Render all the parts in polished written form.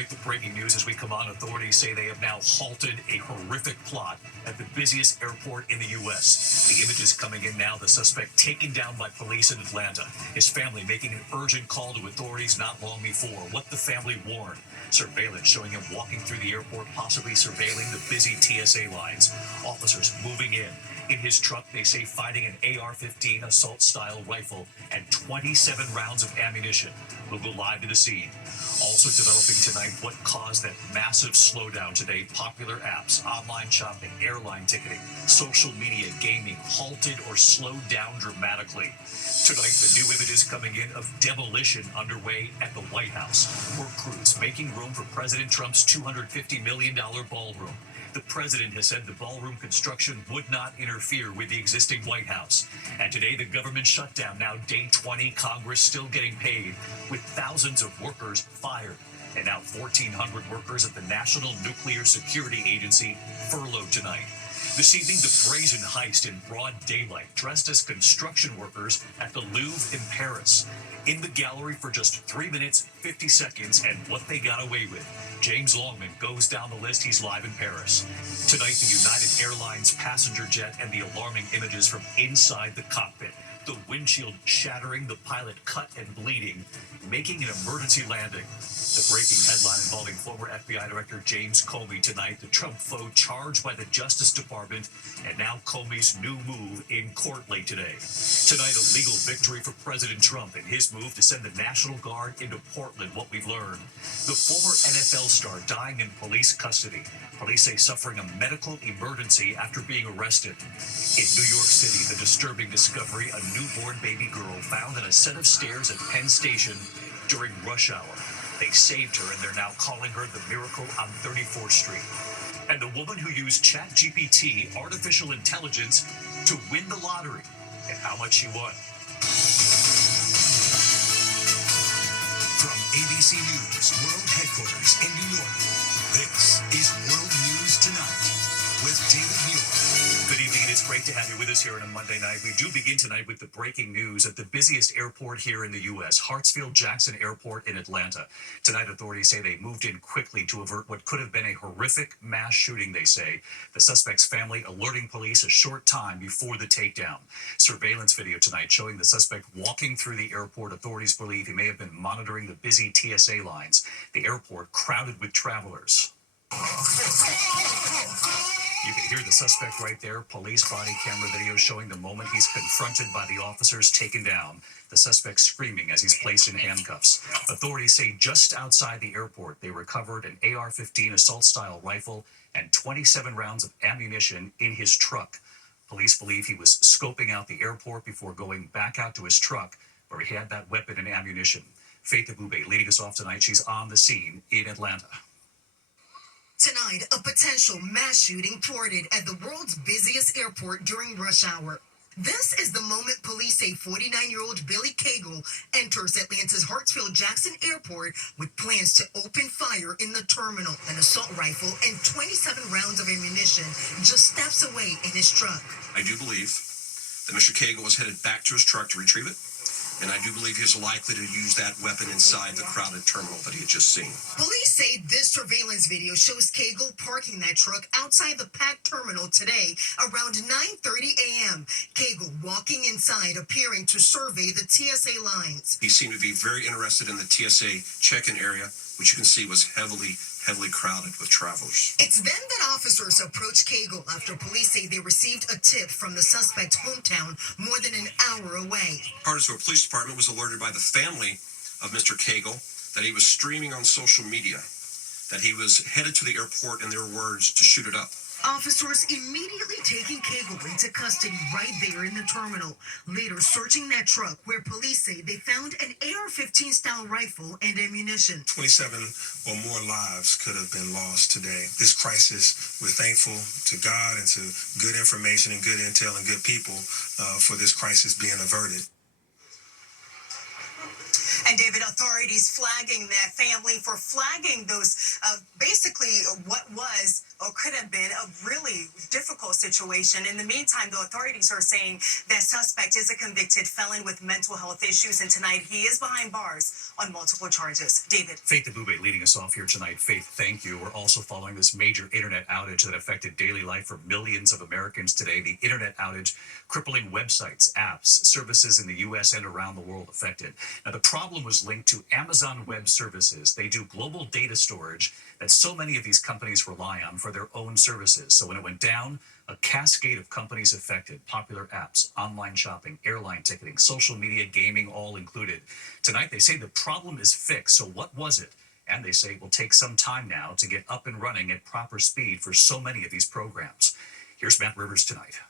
Tonight, the breaking news as we come on, authorities say they have now halted a horrific plot at the busiest airport in the U.S. The images coming in now, the suspect taken down by police in Atlanta. His family making an urgent call to authorities not long before. What the family warned. Surveillance showing him walking through the airport, possibly surveilling the busy TSA lines. Officers moving in. In his truck, they say finding an AR-15 assault-style rifle and 27 rounds of ammunition. We'll go live to the scene. Also developing tonight, what caused that massive slowdown today. Popular apps, online shopping, airline ticketing, social media, gaming halted or slowed down dramatically. Tonight, the new images coming in of demolition underway at the White House. Work crews making room for President Trump's $250 million ballroom. The president has said the ballroom construction would not interfere with the existing White House. And today, the government shutdown, now day 20, Congress still getting paid, with thousands of workers fired. And now 1,400 workers at the National Nuclear Security Agency furloughed tonight. This evening, the brazen heist in broad daylight, dressed as construction workers at the Louvre in Paris. In the gallery for just 3 minutes, 50 seconds, and what they got away with. James Longman goes down the list. He's live in Paris. Tonight, the United Airlines passenger jet and the alarming images from inside the cockpit. The windshield shattering, the pilot cut and bleeding, making an emergency landing. The breaking headline involving former FBI Director James Comey tonight, the Trump foe charged by the Justice Department, and now Comey's new move in court late today. Tonight, a legal victory for President Trump in his move to send the National Guard into Portland, what we've learned. The former NFL star dying in police custody. Police say suffering a medical emergency after being arrested. In New York City, the disturbing discovery, a newborn baby girl found on a set of stairs at Penn Station during rush hour. They saved her, and they're now calling her the miracle on 34th Street. And the woman who used ChatGPT, artificial intelligence, to win the lottery, and how much she won. From ABC News World Headquarters in New York, this is World News Tonight with David Muir. Good evening, and it's great to have you with us here on a Monday night. We do begin tonight with the breaking news at the busiest airport here in the U.S., Hartsfield-Jackson Airport in Atlanta. Tonight, authorities say they moved in quickly to avert what could have been a horrific mass shooting, they say. The suspect's family alerting police a short time before the takedown. Surveillance video tonight showing the suspect walking through the airport. Authorities believe he may have been monitoring the busy TSA lines. The airport crowded with travelers. You can hear the suspect right there. Police body camera video showing the moment he's confronted by the officers, taken down. The suspect screaming as he's placed in handcuffs. Authorities say just outside the airport, they recovered an AR-15 assault-style rifle and 27 rounds of ammunition in his truck. Police believe he was scoping out the airport before going back out to his truck, where he had that weapon and ammunition. Faith Abube leading us off tonight. She's on the scene in Atlanta. Tonight, a potential mass shooting thwarted at the world's busiest airport during rush hour. This is the moment police say 49-year-old Billy Cagle enters Atlanta's Hartsfield-Jackson Airport with plans to open fire in the terminal. An assault rifle and 27 rounds of ammunition just steps away in his truck. I do believe that Mr. Cagle was headed back to his truck to retrieve it. And I do believe he's likely to use that weapon inside the crowded terminal that he had just seen. Police say this surveillance video shows Cagle parking that truck outside the packed terminal today around 9:30 a.m. Cagle walking inside, appearing to survey the TSA lines. He seemed to be very interested in the TSA check-in area, which you can see was heavily crowded with travelers. It's then that officers approached Cagle after police say they received a tip from the suspect's hometown more than an hour away. Cartersville Police Department was alerted by the family of Mr. Cagle that he was streaming on social media, that he was headed to the airport, in their words, to shoot it up. Officers immediately taking Cagle into custody right there in the terminal. Later searching that truck where police say they found an AR-15 style rifle and ammunition. 27 or more lives could have been lost today. This crisis, we're thankful to God and to good information and good intel and good people for this crisis being averted. And David, authorities flagging that family for flagging those basically what was or could have been a really difficult situation. In the meantime, the authorities are saying that suspect is a convicted felon with mental health issues, and tonight he is behind bars on multiple charges. David. Faith Abube leading us off here tonight. Faith, thank you. We're also following this major internet outage that affected daily life for millions of Americans today. The internet outage crippling websites, apps, services in the U.S. and around the world affected. Now, the problem was linked to Amazon Web Services. They do global data storage that so many of these companies rely on for their own services. So when it went down, a cascade of companies affected, popular apps, online shopping, airline ticketing, social media, gaming, all included. Tonight, they say the problem is fixed. So what was it? And they say it will take some time now to get up and running at proper speed for so many of these programs. Here's Matt Rivers tonight.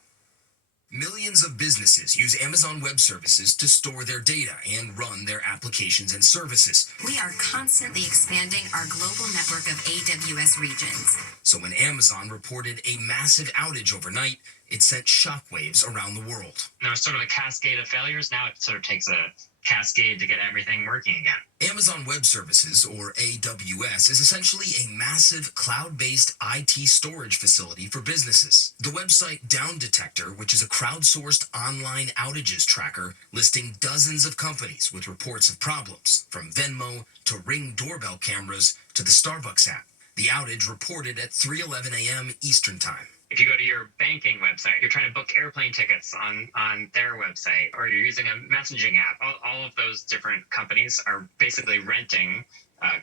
Millions of businesses use Amazon Web Services to store their data and run their applications and services. We are constantly expanding our global network of AWS regions. So when Amazon reported a massive outage overnight, it sent shockwaves around the world. There was sort of a cascade of failures. Now it sort of takes a cascade to get everything working again. Amazon Web Services, or AWS, is essentially a massive cloud-based IT storage facility for businesses. The website Down Detector, which is a crowdsourced online outages tracker listing dozens of companies with reports of problems, from Venmo to Ring doorbell cameras to the Starbucks app. The outage reported at 3:11 a.m. Eastern Time. If you go to your banking website, you're trying to book airplane tickets on their website, or you're using a messaging app, all of those different companies are basically renting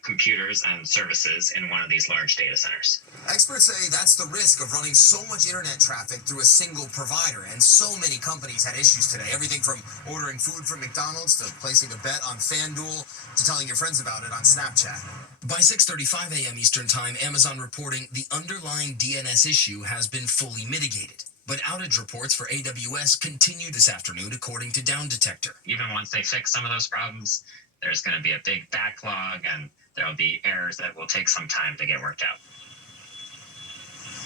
computers and services in one of these large data centers. Experts say that's the risk of running so much internet traffic through a single provider, and so many companies had issues today. Everything from ordering food from McDonald's to placing a bet on FanDuel to telling your friends about it on Snapchat. By 6:35 a.m. Eastern Time, Amazon reporting the underlying DNS issue has been fully mitigated. But outage reports for AWS continue this afternoon, according to Down Detector. Even once they fix some of those problems, there's going to be a big backlog, and there'll be errors that will take some time to get worked out.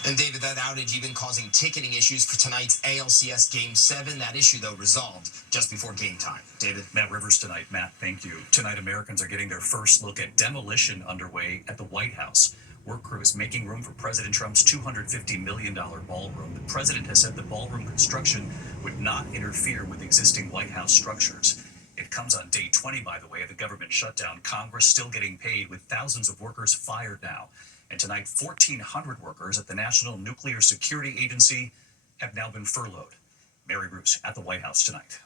And David, that outage even causing ticketing issues for tonight's ALCS Game 7. That issue, though, resolved just before game time. David? Matt Rivers tonight. Matt, thank you. Tonight, Americans are getting their first look at demolition underway at the White House. Work crews making room for President Trump's $250 million ballroom. The president has said the ballroom construction would not interfere with existing White House structures. It comes on day 20, by the way, of the government shutdown. Congress still getting paid, with thousands of workers fired now. And tonight, 1,400 workers at the National Nuclear Security Agency have now been furloughed. Mary Bruce at the White House tonight.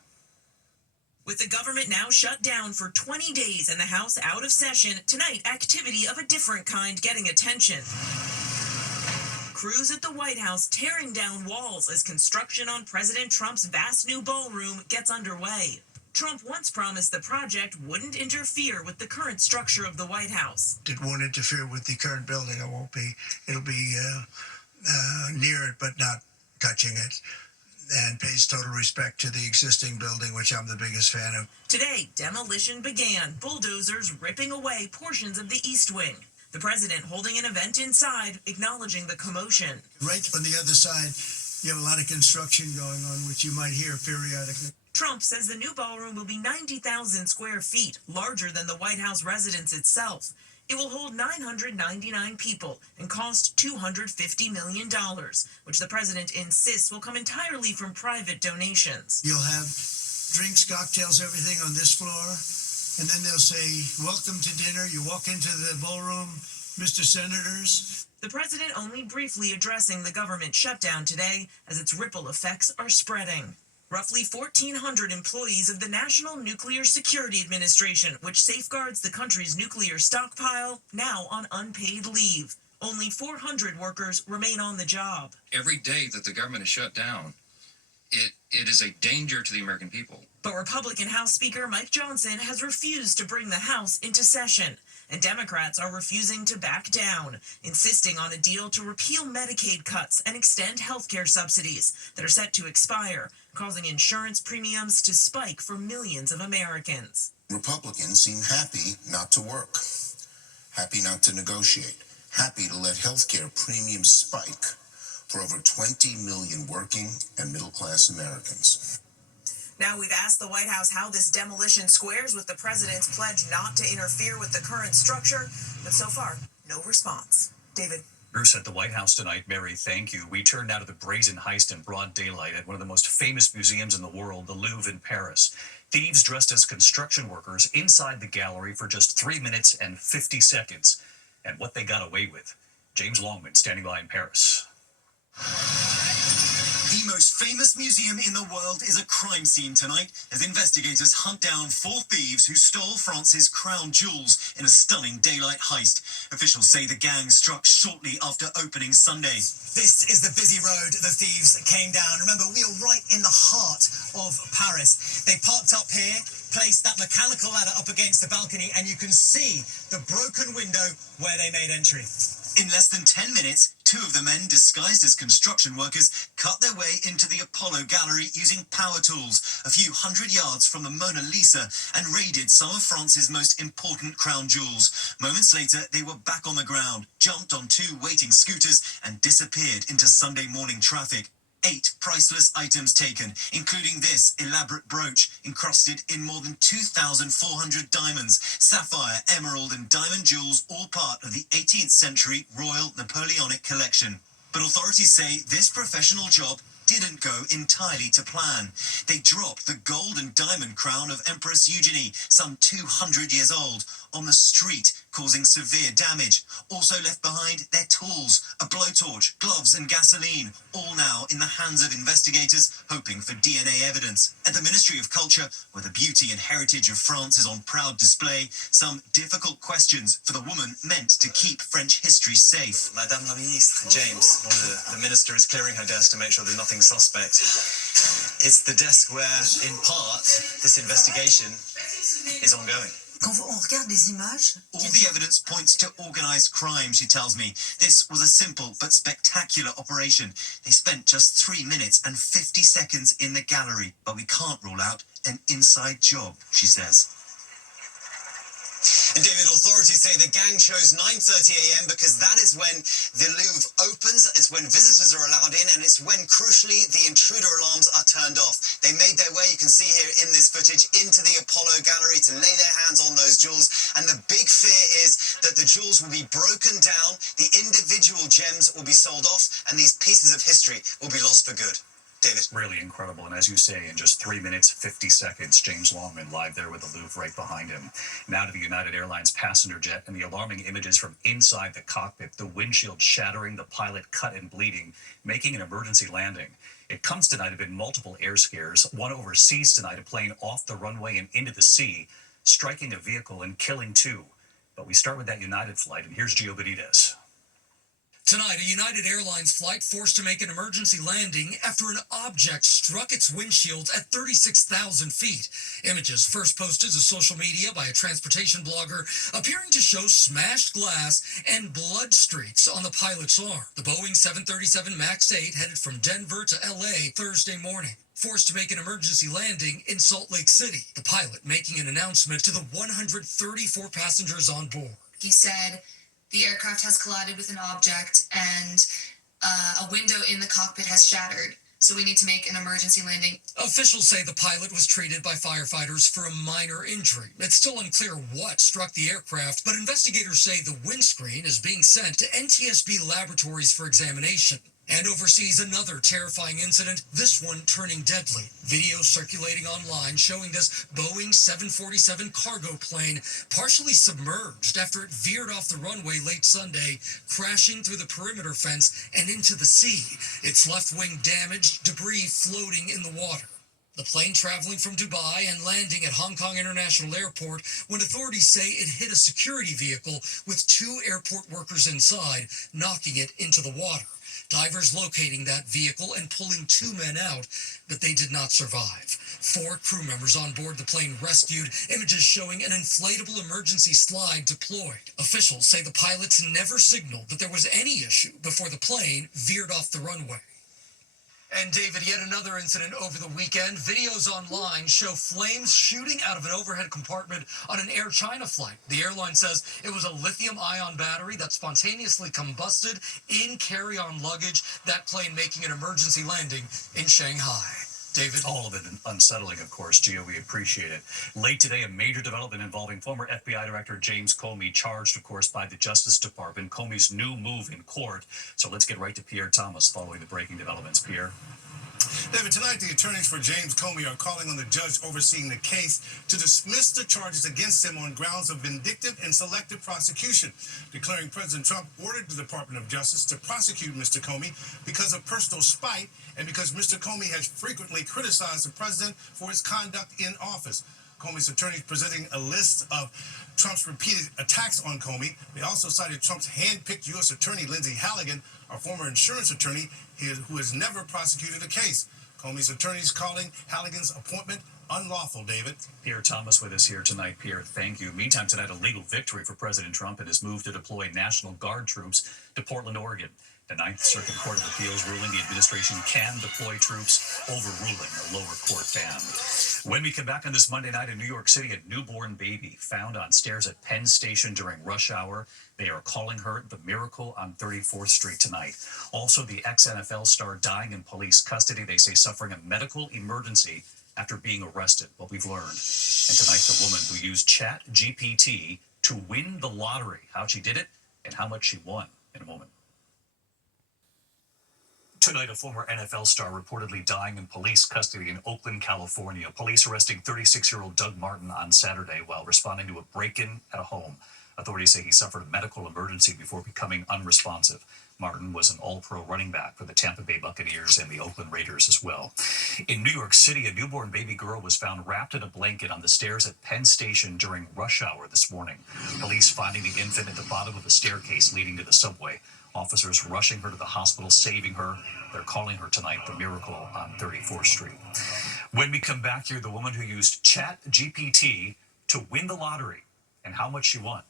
With the government now shut down for 20 days and the House out of session, tonight, activity of a different kind getting attention. Crews at the White House tearing down walls as construction on President Trump's vast new ballroom gets underway. Trump once promised the project wouldn't interfere with the current structure of the White House. It won't interfere with the current building. It'll be near it, but not touching it, and pays total respect to the existing building, which I'm the biggest fan of. Today, demolition began, bulldozers ripping away portions of the East Wing. The president holding an event inside, acknowledging the commotion. Right on the other side, you have a lot of construction going on, which you might hear periodically. Trump says the new ballroom will be 90,000 square feet, larger than the White House residence itself. It will hold 999 people and cost $250 million, which the president insists will come entirely from private donations. You'll have drinks, cocktails, everything on this floor, and then they'll say, "Welcome to dinner." You walk into the ballroom, Mr. Senators. The president only briefly addressing the government shutdown today as its ripple effects are spreading. Roughly 1,400 employees of the National Nuclear Security Administration, which safeguards the country's nuclear stockpile, now on unpaid leave. Only 400 workers remain on the job. Every day that the government is shut down, it is a danger to the American people. But Republican House Speaker Mike Johnson has refused to bring the House into session, and Democrats are refusing to back down, insisting on a deal to repeal Medicaid cuts and extend health care subsidies that are set to expire, causing insurance premiums to spike for millions of Americans. Republicans seem happy not to work, happy not to negotiate, happy to let health care premiums spike for over 20 million working and middle-class Americans. Now we've asked the White House how this demolition squares with the president's pledge not to interfere with the current structure, but so far, no response. David. Bruce, at the White House tonight, Mary, thank you. We turned out to the brazen heist in broad daylight at one of the most famous museums in the world, the Louvre in Paris. Thieves dressed as construction workers inside the gallery for just 3 minutes and 50 seconds. And what they got away with. James Longman standing by in Paris. The most famous museum in the world is a crime scene tonight as investigators hunt down 4 thieves who stole France's crown jewels in a stunning daylight heist. Officials say the gang struck shortly after opening Sunday. This is the busy road the thieves came down. Remember, we are right in the heart of Paris. They parked up here, placed that mechanical ladder up against the balcony, and you can see the broken window where they made entry. In less than 10 minutes, 2 of the men disguised as construction workers cut their way into the Apollo Gallery using power tools a few hundred yards from the Mona Lisa and raided some of France's most important crown jewels. Moments later, they were back on the ground, jumped on 2 waiting scooters and disappeared into Sunday morning traffic. 8 priceless items taken, including this elaborate brooch encrusted in more than 2,400 diamonds, sapphire, emerald and diamond jewels, all part of the 18th century Royal Napoleonic collection. But authorities say this professional job didn't go entirely to plan. They dropped the gold and diamond crown of Empress Eugenie, some 200 years old, on the street, causing severe damage. Also left behind their tools, a blowtorch, gloves and gasoline, all now in the hands of investigators hoping for DNA evidence. At the Ministry of Culture, where the beauty and heritage of France is on proud display, some difficult questions for the woman meant to keep French history safe. Madame la Ministre, James, the minister is clearing her desk to make sure there's nothing suspect. It's the desk where, in part, this investigation is ongoing. All the evidence points to organized crime, she tells me. This was a simple but spectacular operation. They spent just 3 minutes and 50 seconds in the gallery, but we can't rule out an inside job, she says. And David, authorities say the gang chose 9:30 a.m. because that is when the Louvre opens, it's when visitors are allowed in, and it's when, crucially, the intruder alarms are turned off. They made their way, you can see here in this footage, into the Apollo Gallery to lay their hands on those jewels, and the big fear is that the jewels will be broken down, the individual gems will be sold off, and these pieces of history will be lost for good. David. Really incredible. And as you say, in just 3 minutes, 50 seconds, James Longman live there with the Louvre right behind him. Now to the United Airlines passenger jet and the alarming images from inside the cockpit, the windshield shattering, the pilot cut and bleeding, making an emergency landing. It comes tonight amid multiple air scares, one overseas tonight, a plane off the runway and into the sea, striking a vehicle and killing 2. But we start with that United flight, and here's Gio Benitez. Tonight, a United Airlines flight forced to make an emergency landing after an object struck its windshield at 36,000 feet. Images first posted to social media by a transportation blogger appearing to show smashed glass and blood streaks on the pilot's arm. The Boeing 737 MAX 8 headed from Denver to LA Thursday morning, forced to make an emergency landing in Salt Lake City. The pilot making an announcement to the 134 passengers on board. He said, "The aircraft has collided with an object and a window in the cockpit has shattered. So we need to make an emergency landing." Officials say the pilot was treated by firefighters for a minor injury. It's still unclear what struck the aircraft, but investigators say the windscreen is being sent to NTSB laboratories for examination. And overseas, another terrifying incident, this one turning deadly. Video circulating online showing this Boeing 747 cargo plane partially submerged after it veered off the runway late Sunday, crashing through the perimeter fence and into the sea. Its left wing damaged, debris floating in the water. The plane traveling from Dubai and landing at Hong Kong International Airport when authorities say it hit a security vehicle with 2 airport workers inside, knocking it into the water. Divers locating that vehicle and pulling 2 men out, but they did not survive. 4 crew members on board the plane rescued, images showing an inflatable emergency slide deployed. Officials say the pilots never signaled that there was any issue before the plane veered off the runway. And David, yet another incident over the weekend. Videos online show flames shooting out of an overhead compartment on an Air China flight. The airline says it was a lithium-ion battery that spontaneously combusted in carry-on luggage, that plane making an emergency landing in Shanghai. David? All of it unsettling, of course, Gio. We appreciate it. Late today, a major development involving former FBI Director James Comey, charged, of course, by the Justice Department. Comey's new move in court. So let's get right to Pierre Thomas following the breaking developments. Pierre? David, tonight the attorneys for James Comey are calling on the judge overseeing the case to dismiss the charges against him on grounds of vindictive and selective prosecution, declaring President Trump ordered the Department of Justice to prosecute Mr. Comey because of personal spite and because Mr. Comey has frequently criticized the president for his conduct in office. Comey's attorneys presenting a list of Trump's repeated attacks on Comey. They also cited Trump's hand-picked U.S. Attorney Lindsey Halligan, a former insurance attorney who has never prosecuted a case. Comey's attorneys calling Halligan's appointment unlawful, David. Pierre Thomas with us here tonight. Pierre, thank you. Meantime, tonight, a legal victory for President Trump and his move to deploy National Guard troops to Portland, Oregon. The Ninth Circuit Court of Appeals ruling the administration can deploy troops, overruling a lower court ban. When we come back on this Monday night in New York City, a newborn baby found on stairs at Penn Station during rush hour. They are calling her the Miracle on 34th Street tonight. Also, the ex-NFL star dying in police custody. They say suffering a medical emergency after being arrested. What we've learned. And tonight, the woman who used ChatGPT to win the lottery. How she did it and how much she won in a moment. Tonight, a former NFL star reportedly dying in police custody in Oakland, California. Police arresting 36-year-old Doug Martin on Saturday while responding to a break-in at a home. Authorities say he suffered a medical emergency before becoming unresponsive. Martin was an all-pro running back for the Tampa Bay Buccaneers and the Oakland Raiders as well. In New York City, a newborn baby girl was found wrapped in a blanket on the stairs at Penn Station during rush hour this morning. Police finding the infant at the bottom of a staircase leading to the subway. Officers rushing her to the hospital, saving her. They're calling her tonight the Miracle on 34th Street. When we come back here, the woman who used ChatGPT to win the lottery and how much she won.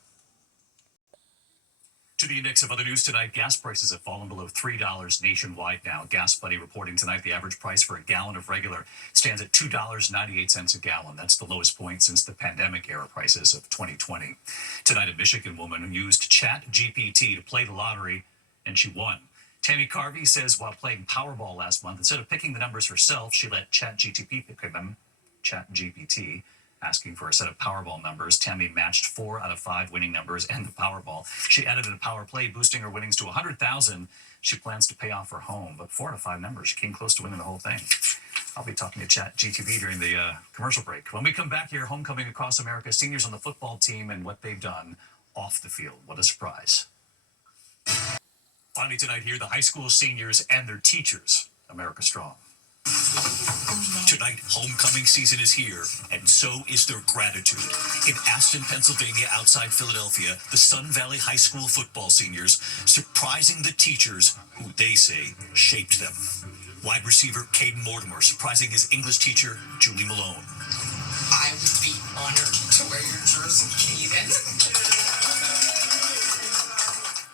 To the index of other news tonight, gas prices have fallen below $3 nationwide now. Gas Buddy reporting tonight the average price for a gallon of regular stands at $2.98 a gallon. That's the lowest point since the pandemic era prices of 2020. Tonight, a Michigan woman used ChatGPT to play the lottery, and she won. Tammy Carvey says while playing Powerball last month, instead of picking the numbers herself, she let ChatGPT pick them. ChatGPT. Asking for a set of Powerball numbers. Tammy matched 4 out of 5 winning numbers and the Powerball. She added a power play, boosting her winnings to $100,000. She plans to pay off her home, but 4 out of 5 numbers. She came close to winning the whole thing. I'll be talking to ChatGPT during the commercial break. When we come back here, homecoming across America, seniors on the football team and what they've done off the field. What a surprise. Finally tonight here, the high school seniors and their teachers. America Strong. Tonight, homecoming season is here, and so is their gratitude. In Aston, Pennsylvania, outside Philadelphia, the Sun Valley High School football seniors surprising the teachers who they say shaped them. Wide receiver Caden Mortimer surprising his English teacher, Julie Malone. I would be honored to wear your jersey, Caden.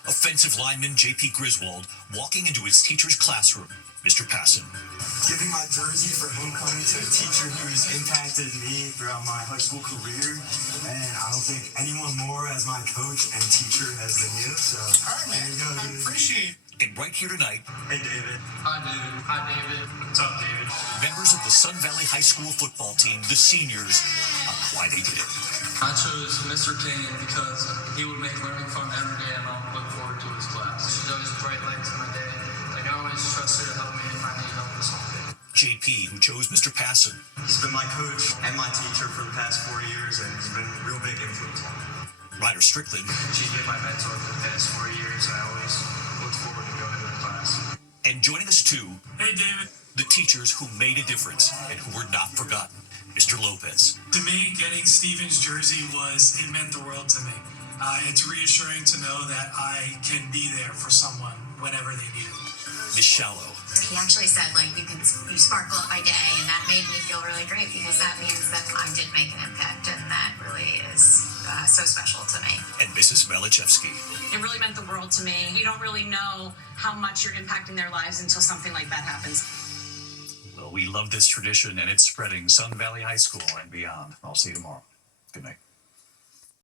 Offensive lineman J.P. Griswold walking into his teacher's classroom, Mr. Passon. Giving my jersey for homecoming to a teacher who's impacted me throughout my high school career, and I don't think anyone more as my coach and teacher has than you. So, all right, man. There you go, dude. I appreciate it. And right here tonight, hey, David. Hi, David. Hi, David. What's up, David? Members of the Sun Valley High School football team, the seniors, on why they did it. I chose Mr. King because he would make learning fun every day, and I'll look forward to his class. She's always bright lights in my day. Like, I always trust her to help me if I need help with something. JP, who chose Mr. Passon. He's been my coach and my teacher for the past 4 years, and he's been a real big influence on me. Ryder Strickland. She's been my mentor for the past 4 years, and I always look forward to going to the class. And joining us too, Hey, David. the teachers who made a difference and who were not forgotten. Mr. Lopez. To me, getting Steven's jersey it meant the world to me. It's reassuring to know that I can be there for someone whenever they need it. Miss Shallow. He actually said, you sparkle up my day, and that made me feel really great because that means that I did make an impact, and that really is so special to me. And Mrs. Melichevsky. It really meant the world to me. You don't really know how much you're impacting their lives until something like that happens. Well, we love this tradition, and it's spreading Sun Valley High School and beyond. I'll see you tomorrow. Good night.